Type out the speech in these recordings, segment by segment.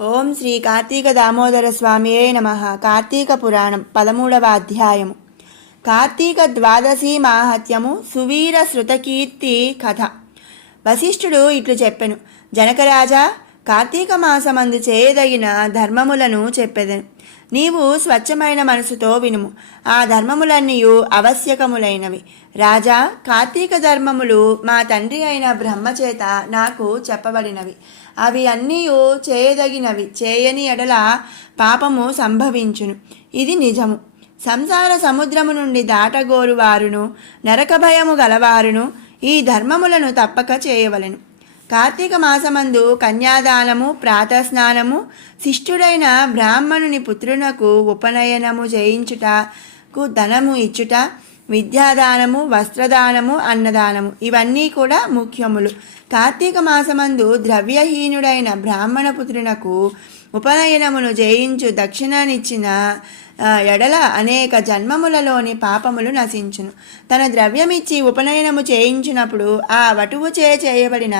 ఓం శ్రీ కార్తీక దామోదర స్వామియే నమః. కార్తీక పురాణం 13వ అధ్యాయము. కార్తీక ద్వాదశి మాహత్యము. సువీర శృతకీర్తి కథ. వశిష్ఠుడు ఇట్లు చెప్పెను. జనకరాజా, కార్తీక మాసమందు చేయదగిన ధర్మములను చెప్పెదను. నీవు స్వచ్ఛమైన మనసుతో వినుము. ఆ ధర్మములన్నీయు ఆవశ్యకములైనవి. రాజా, కార్తీక ధర్మములు మా తండ్రి అయిన బ్రహ్మచేత నాకు చెప్పబడినవి. అవి అన్నీయు చేయదగినవి. చేయని ఎడల పాపము సంభవించును. ఇది నిజము. సంసార సముద్రము నుండి దాటగోరు వారును నరక భయము గలవారును ఈ ధర్మములను తప్పక చేయవలెను. కార్తీక మాసమందు కన్యాదానము, ప్రాతస్నానము, శిష్టుడైన బ్రాహ్మణుని పుత్రునకు ఉపనయనము చేయించుటకు ధనము ఇచ్చుట, విద్యాదానము, వస్త్రదానము, అన్నదానము ఇవన్నీ కూడా ముఖ్యములు. కార్తీక మాసమందు ద్రవ్యహీనుడైన బ్రాహ్మణ పుత్రునకు ఉపనయనమును చేయించు దక్షిణనిచ్చిన ఎడల అనేక జన్మములలోని పాపములు నశించును. తన ద్రవ్యమిచ్చి ఉపనయనము చేయించినప్పుడు ఆ వటువు చేయబడిన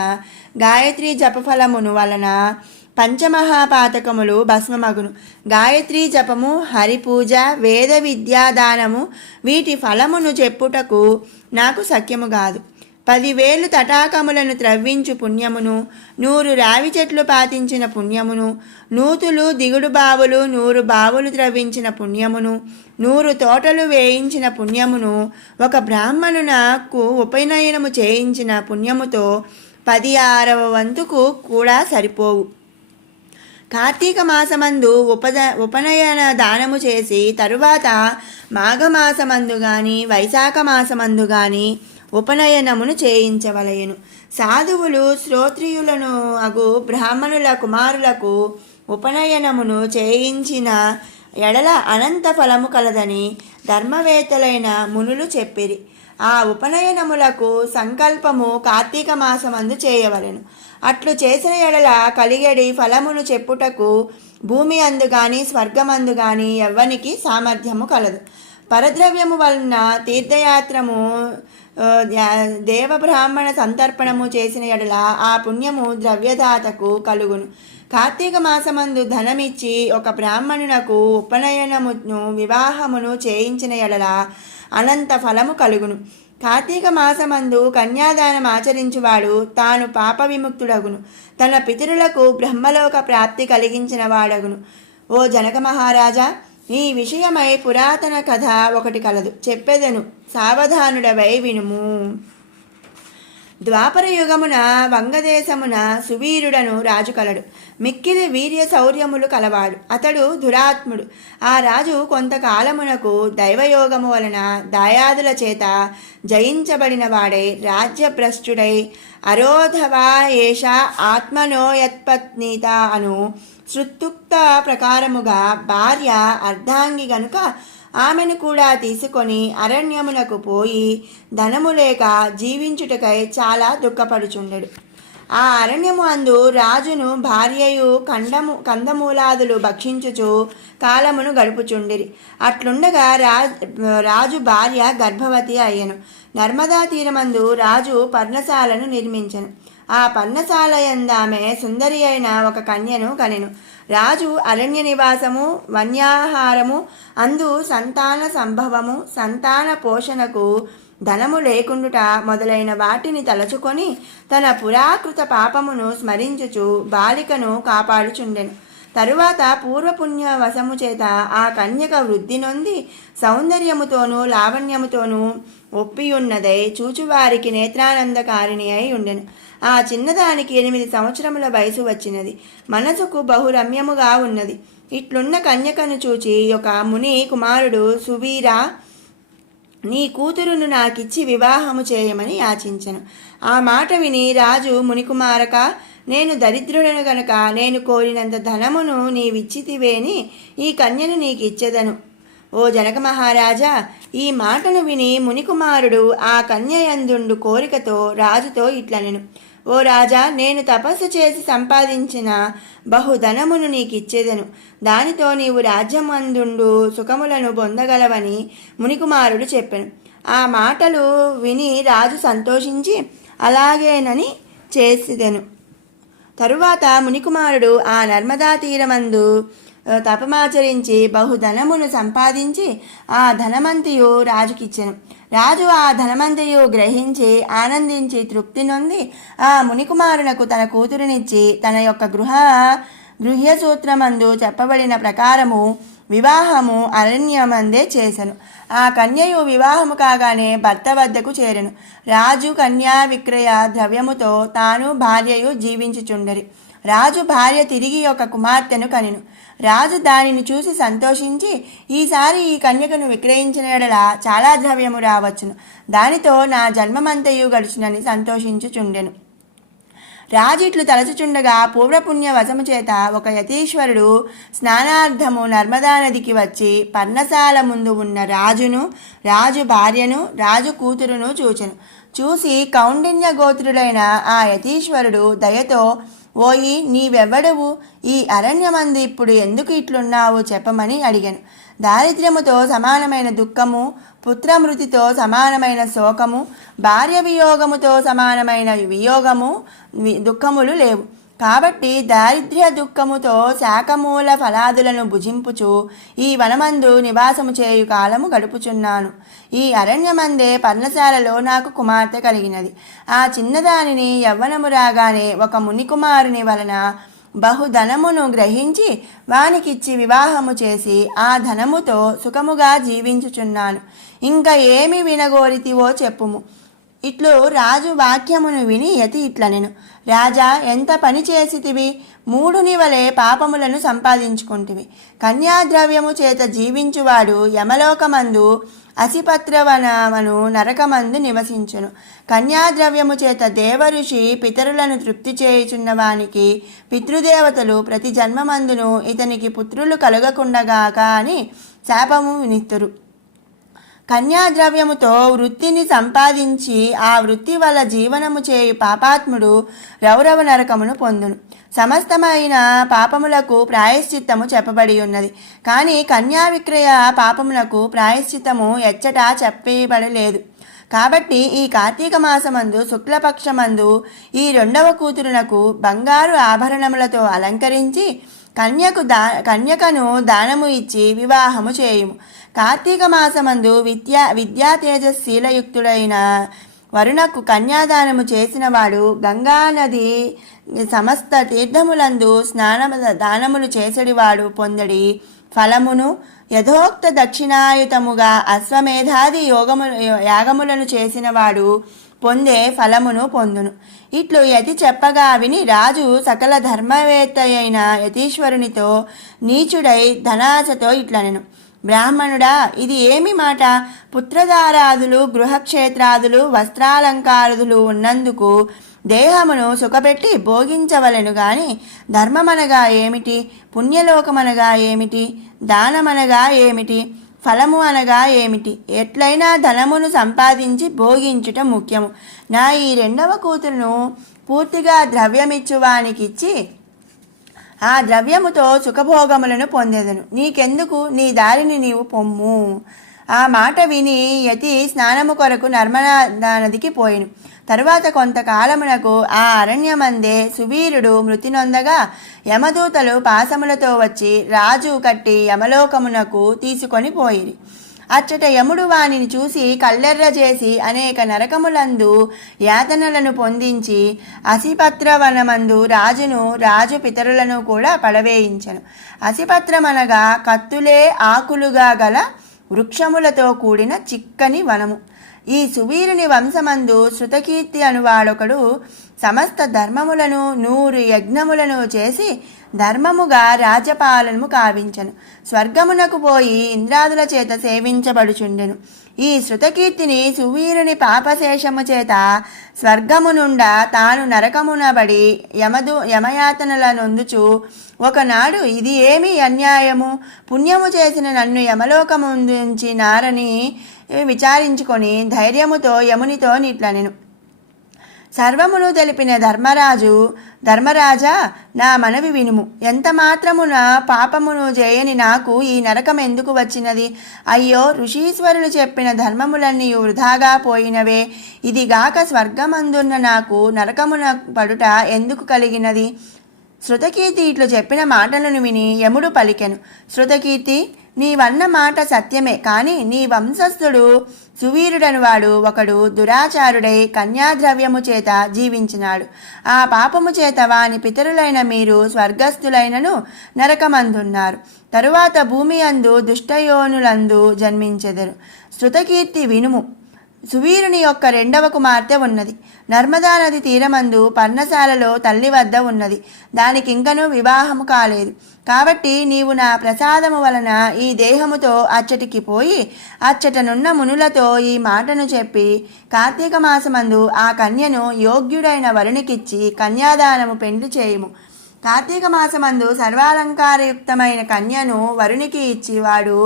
గాయత్రీ జపఫలమును వలన పంచమహాపాతకములు భస్మమగును. గాయత్రీ జపము, హరిపూజ, వేద విద్యాదానము వీటి ఫలమును చెప్పుటకు నాకు శక్యము కాదు. 10,000 తటాకములను త్రవ్వించు పుణ్యమును, 100 రావి చెట్లు పాతించిన పుణ్యమును, 100 దిగుడు బావులు, 100 బావులు త్రవ్వించిన పుణ్యమును, 100 తోటలు వేయించిన పుణ్యమును, ఒక బ్రాహ్మణునకు ఉపనయనము చేయించిన పుణ్యముతో 16వ వంతుకు కూడా సరిపోవు. కార్తీక మాసమందు ఉపనయన దానము చేసి తరువాత మాఘమాసమందు గాని వైశాఖ మాసమందు గాని ఉపనయనమును చేయించవలయను. సాధువులు శ్రోత్రియులను అగు బ్రాహ్మణుల కుమారులకు ఉపనయనమును చేయించిన ఎడల అనంత ఫలము కలదని ధర్మవేత్తలైన మునులు చెప్పిరి. ఆ ఉపనయనములకు సంకల్పము కార్తీక మాసమందు చేయవలెను. అట్లు చేసిన ఎడల కలిగడి ఫలమును చెప్పుటకు భూమి అందు గాని స్వర్గమందు గాని ఎవ్వనికి సామర్థ్యము కలదు. పరద్రవ్యము వలన తీర్థయాత్రము దేవబ్రాహ్మణ సంతర్పణము చేసిన ఎడల ఆ పుణ్యము ద్రవ్యదాతకు కలుగును. కార్తీక మాసమందు ధనమిచ్చి ఒక బ్రాహ్మణునకు ఉపనయనమును వివాహమును చేయించిన ఎడల అనంత ఫలము కలుగును. కార్తీక మాసమందు కన్యాదానం ఆచరించువాడు తాను పాప విముక్తుడగును. తన పితరులకు బ్రహ్మలోక ప్రాప్తి కలిగించిన వాడగును. ఓ జనక మహారాజా, ఈ విషయమై పురాతన కథ ఒకటి కలదు, చెప్పెదను, సావధానుడవై వినుము. ద్వాపర యుగమున వంగదేశమున సువీరుడను రాజు కలడు. మిక్కిలి వీర్య శౌర్యములు కలవాడు. అతడు దురాత్ముడు. ఆ రాజు కొంతకాలమునకు దైవయోగము వలన దాయాదుల చేత జయించబడిన వాడై రాజ్యభ్రష్టుడై అరోధవా ఏష ఆత్మనోయత్పత్నీత అను శృత్యుక్త ప్రకారముగా భార్య అర్ధాంగి గనుక ఆమెను కూడా తీసుకొని అరణ్యమునకు పోయి ధనము లేక జీవించుటకై చాలా దుఃఖపడుచుండెడు. ఆ అరణ్యము అందు రాజును భార్యయు కందమూలాదులు భక్షించుచు కాలమును గడుపుచుండిరి. అట్లుండగా రాజు భార్య గర్భవతి అయ్యెను. నర్మదా తీరమందు రాజు పర్ణశాలను నిర్మించెను. ఆ పర్ణశాలయందామె సుందరి అయిన ఒక కన్యను కనెను. రాజు అరణ్య నివాసము, వన్యాహారము అందు సంతాన సంభవము, సంతాన పోషణకు ధనము లేకుండుట మొదలైన వాటిని తలచుకొని తన పురాకృత పాపమును స్మరించుచు బాలికను కాపాడుచుండెను. తరువాత పూర్వపుణ్య వశము చేత ఆ కన్యక వృద్ధి నొంది సౌందర్యముతోనూ లావణ్యముతోనూ ఒప్పియున్నదై చూచువారికి నేత్రానందకారిణి అయి ఉండెను. ఆ చిన్నదానికి 8 సంవత్సరముల వయసు వచ్చినది. మనసుకు బహురమ్యముగా ఉన్నది. ఇట్లున్న కన్యకను చూచి ఒక ముని కుమారుడు, సువీరా, నీ కూతురును నాకిచ్చి వివాహము చేయమని యాచించెను. ఆ మాట విని రాజు, మునికుమారక, నేను దరిద్రుడను గనుక నేను కోరినంత ధనమును నీవిచ్చితివేని ఈ కన్యను నీకిచ్చెదను. ఓ జనక మహారాజా, ఈ మాటను విని మునికుమారుడు ఆ కన్యయందుండు కోరికతో రాజుతో ఇట్లనెను. ఓ రాజా, నేను తపస్సు చేసి సంపాదించిన బహుధనమును నీకిచ్చేదను. దానితో నీవు రాజ్యమందుండు సుఖములను పొందగలవని మునికుమారుడు చెప్పెను. ఆ మాటలు విని రాజు సంతోషించి అలాగేనని చేసిదెను. తరువాత మునికుమారుడు ఆ నర్మదా తీరమందు తపమాచరించి బహుధనమును సంపాదించి ఆ ధనమంతియు రాజుకిచ్చెను. రాజు ఆ ధనమంతియు గ్రహించి ఆనందించి తృప్తి నొంది ఆ మునికుమారునకు తన కూతురునిచ్చి తన యొక్క గృహ్య సూత్రమందు చెప్పబడిన ప్రకారము వివాహము అరణ్యమందే చేసెను. ఆ కన్యయు వివాహము కాగానే భర్త వద్దకు చేరెను. రాజు కన్యా విక్రయ ద్రవ్యముతో తాను భార్యయు జీవించుచుండరి. రాజు భార్య తిరిగి ఒక కుమార్తెను కనెను. రాజు దానిని చూసి సంతోషించి, ఈసారి ఈ కన్యకను విక్రయించిన ఎడల చాలా ద్రవ్యము రావచ్చును, దానితో నా జన్మమంతయు గడుచునని సంతోషించుచుండెను. రాజిట్లు తలచుచుండగా పూర్వపుణ్య వశము చేత ఒక యతీశ్వరుడు స్నానార్థము నర్మదా నదికి వచ్చి పర్ణశాల ముందు ఉన్న రాజును, రాజు భార్యను, రాజు కూతురును చూచెను. చూసి కౌండిన్య గోత్రుడైన ఆ యతీశ్వరుడు దయతో, ఓయి నీవెవ్వడవు, ఈ అరణ్యమంది ఇప్పుడు ఎందుకు ఇట్లున్నావు చెప్పమని అడిగాను. దారిద్ర్యముతో సమానమైన దుఃఖము, పుత్రమృతితో సమానమైన శోకము, భార్య వియోగముతో సమానమైన వియోగము దుఃఖములు లేవు. కాబట్టి దారిద్ర్య దుఃఖముతో శాకమూల ఫలాదులను భుజింపుచు ఈ వనమందు నివాసము చేయు కాలము గడుపుచున్నాను. ఈ అరణ్యమందే పర్ణశాలలో నాకు కుమార్తె కలిగినది. ఆ చిన్నదానిని యవ్వనము రాగానే ఒక మునికుమారుని వలన బహుధనమును గ్రహించి వానికిచ్చి వివాహము చేసి ఆ ధనముతో సుఖముగా జీవించుచున్నాను. ఇంకా ఏమి వినగోరితివో చెప్పుము. ఇట్లు రాజు వాక్యమును విని యతి ఇట్లనెను, రాజా, ఎంత పని చేసితివి? మూఢుని వలె పాపములను సంపాదించుకుంటివి. కన్యాద్రవ్యము చేత జీవించువాడు యమలోకమందు అసిపత్రవనమను నరకమందు నివసించును. కన్యాద్రవ్యము చేత దేవఋషి పితరులను తృప్తి చేయుచున్న వానికి పితృదేవతలు ప్రతి జన్మమందును ఇతనికి పుత్రులు కలుగకుండగాక అని శాపము వినిత్తురు. కన్యాద్రవ్యముతో వృత్తిని సంపాదించి ఆ వృత్తి వల్ల జీవనము చేయు పాపాత్ముడు రౌరవ నరకమును పొందును. సమస్తమైన పాపములకు ప్రాయశ్చిత్తము చెప్పబడి ఉన్నది, కానీ కన్యా విక్రయ పాపములకు ప్రాయశ్చిత్తము ఎచ్చటా చెప్పబడలేదు. కాబట్టి ఈ కార్తీక మాసమందు శుక్లపక్షమందు ఈ రెండవ కూతురునకు బంగారు ఆభరణములతో అలంకరించి కన్యకను దానము ఇచ్చి వివాహము చేయుము. కార్తీక మాసమందు విద్యా తేజశీలయుక్తుడైన వరుణకు కన్యాదానము చేసినవాడు గంగానది సమస్త తీర్థములందు దానములు చేసడివాడు పొందడి ఫలమును యథోక్త దక్షిణాయుతముగా అశ్వమేధాది యాగములను చేసినవాడు పొందే ఫలమును పొందును. ఇట్లు యతి చెప్పగా విని రాజు సకల ధర్మవేత్త అయిన యతీశ్వరునితో నీచుడై ధనాశతో ఇట్లనెను, బ్రాహ్మణుడా, ఇది ఏమి మాట? పుత్రధారాదులు, గృహక్షేత్రాదులు, వస్త్రాలంకారుదులు ఉన్నందుకు దేహమును సుఖపెట్టి భోగించవలెను గాని ధర్మమనగా ఏమిటి? పుణ్యలోకమనగా ఏమిటి? దానమనగా ఏమిటి? ఫలము అనగా ఏమిటి? ఎట్లయినా ధనమును సంపాదించి భోగించుట ముఖ్యము. నా ఈ రెండవ కూతురును పూర్తిగా ద్రవ్యమిచ్చువానికిచ్చి ఆ ద్రవ్యముతో సుఖభోగములను పొందేదను. నీకెందుకు? నీ దారిని నీవు పొమ్ము. ఆ మాట విని యతి స్నానము కొరకు నర్మదా నదికి పోయిను. తరువాత కొంతకాలమునకు ఆ అరణ్యమందే సువీరుడు మృతి నొందగా యమదూతలు పాశములతో వచ్చి రాజు కట్టి యమలోకమునకు తీసుకొని పోయిరి. అచ్చట యముడు వానిని చూసి కళ్ళెర్ర చేసి అనేక నరకములందు యాతనలను పొందించి అసిపత్రవనమందు రాజు పితరులను కూడా పడవేయించెను. అసిపత్రమనగా కత్తులే ఆకులుగా గల వృక్షములతో కూడిన చిక్కని వనము. ఈ సువీరుని వంశమందు శృతకీర్తి అనువాడొకడు సమస్త ధర్మములను 100 యజ్ఞములను చేసి ధర్మముగా రాజ్యపాలనము కావించెను. స్వర్గమునకు పోయి ఇంద్రాదుల చేత సేవించబడుచుండెను. ఈ శృతకీర్తిని సువీరుని పాపశేషము చేత స్వర్గము నుండా తాను నరకమునబడి యమయాతనల నొందుచు ఒకనాడు, ఇది ఏమి అన్యాయము? పుణ్యము చేసిన నన్ను యమలోకముందుంచి నారని విచారించుకొని ధైర్యముతో యమునితో నిట్లనెను, సర్వమును తెలిపిన ధర్మరాజా, నా మనవి వినుము. ఎంత మాత్రమున పాపమును చేయని నాకు ఈ నరకం ఎందుకు వచ్చినది? అయ్యో, ఋషీశ్వరులు చెప్పిన ధర్మములన్నీ వృధాగా పోయినవే. ఇదిగాక స్వర్గమందున్న నాకు నరకమున పడుట ఎందుకు కలిగినది? శృతకీర్తి ఇట్లు చెప్పిన మాటలను విని యముడు పలికెను. శృతకీర్తి, నీవన్న మాట సత్యమే, కాని నీ వంశస్థుడు సువీరుడను వాడు ఒకడు దురాచారుడై కన్యాద్రవ్యము చేత జీవించినాడు. ఆ పాపము చేత వాని పితరులైన మీరు స్వర్గస్థులైనను నరకమందున్నారు. తరువాత భూమి అందు దుష్టయోనులందు జన్మించెదరు. శృతకీర్తి వినుము. సువీరుని యొక్క రెండవ కుమార్తె ఉన్నది. నర్మదా నది తీరమందు పర్ణశాలలో తల్లి వద్ద ఉన్నది. దానికింకనూ వివాహము కాలేదు. కాబట్టి నీవు నా ప్రసాదము వలన ఈ దేహముతో అచ్చటికి పోయి అచ్చటనున్న మునులతో ఈ మాటను చెప్పి కార్తీక మాసమందు ఆ కన్యను యోగ్యుడైన వరునికిచ్చి కన్యాదానము పెండ్లి చేయుము. కార్తీక మాసమందు సర్వాలంకారయుక్తమైన కన్యను వరునికి ఇచ్చి వాడు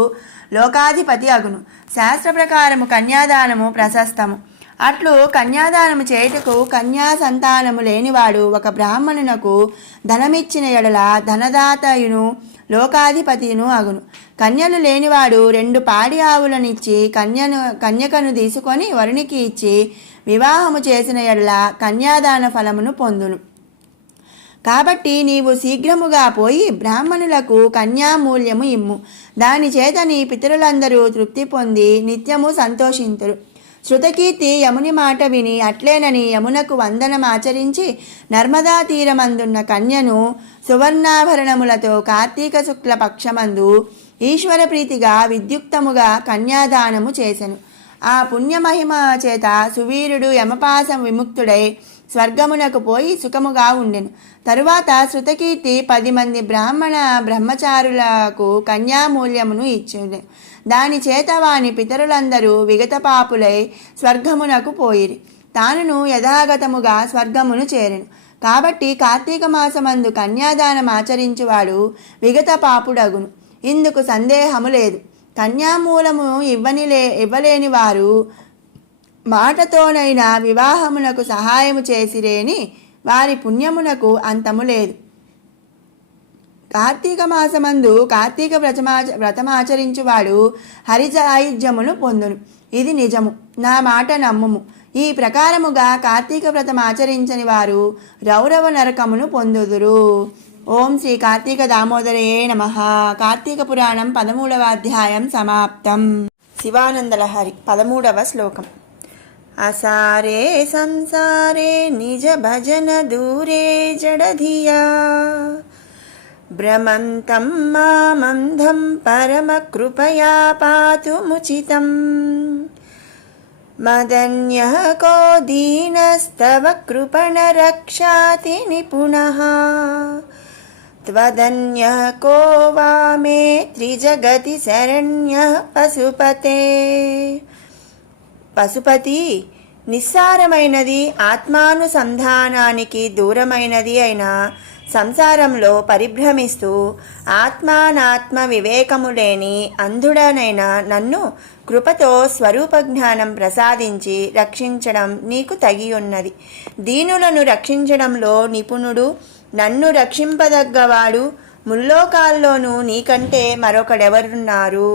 లోకాధిపతి అగును. శాస్త్ర ప్రకారము కన్యాదానము ప్రశస్తము. అట్లు కన్యాదానము చేయుటకు కన్యా సంతానము లేనివాడు ఒక బ్రాహ్మణునకు ధనమిచ్చిన ఎడల ధనదాతయును లోకాధిపతియును అగును. కన్యలు లేనివాడు 2 పాడి ఆవులనిచ్చి కన్యకను తీసుకొని వరునికి ఇచ్చి వివాహము చేసిన ఎడల కన్యాదాన ఫలమును పొందును. కాబట్టి నీవు శీఘ్రముగా పోయి బ్రాహ్మణులకు కన్యామూల్యము ఇమ్ము. దాని చేత నీ పితరులందరూ తృప్తి పొంది నిత్యము సంతోషింతురు. శృతకీర్తి యముని మాట విని అట్లేనని యమునకు వందనమాచరించి నర్మదా తీరమందున్న కన్యను సువర్ణాభరణములతో కార్తీక శుక్ల పక్షమందు ఈశ్వర ప్రీతిగా విద్యుక్తముగా కన్యాదానము చేసెను. ఆ పుణ్యమహిమ చేత సువీరుడు యమపాసం విముక్తుడై స్వర్గమునకు పోయి సుఖముగా ఉండెను. తరువాత శృతకీర్తి 10 మంది బ్రహ్మచారులకు కన్యామూల్యమును ఇచ్చెను. దాని చేత వాని పితరులందరూ విగతపాపులై స్వర్గమునకు పోయిరి. తానును యథాగతముగా స్వర్గమును చేరెను. కాబట్టి కార్తీక మాసమందు కన్యాదానం ఆచరించువాడు విగత పాపుడగును. ఇందుకు సందేహము లేదు. కన్యామూలము ఇవ్వలేని వారు మాటతోనైనా వివాహమునకు సహాయము చేసిరేని వారి పుణ్యమునకు అంతము లేదు. కార్తీక మాసమందు కార్తీక వ్రతమాచరించువాడు హరిసాయుధ్యమును పొందును. ఇది నిజము. నా మాట నమ్ముము. ఈ ప్రకారముగా కార్తీక వ్రతమాచరించని వారు రౌరవ నరకమును పొందుదురు. ఓం శ్రీ కార్తీక దామోదరయే నమః. కార్తీక పురాణం 13వ అధ్యాయం సమాప్తం. శివానందలహరి 13వ శ్లోకం. అసారే సంసారే నిజ భజన దూరే జడధియా భ్రమంతం మామంధం పరమ కృపయా పాతుముచితం మదన్యః కో దీనస్తవ కృపణ రక్షాతి నిపుణః త్వదన్యః కో వా మే త్రిజగతి శరణ్యః పశుపతే. పశుపతి, నిస్సారమైనది ఆత్మానుసంధానానికి దూరమైనది అయిన సంసారంలో పరిభ్రమిస్తూ ఆత్మానాత్మ వివేకము లేని అంధుడనైన నన్ను కృపతో స్వరూప జ్ఞానం ప్రసాదించి రక్షించడం నీకు తగి ఉన్నది. దీనులను రక్షించడంలో నిపుణుడు, నన్ను రక్షింపదగ్గవాడు ముల్లోకాల్లోనూ నీకంటే మరొకడెవరున్నారు?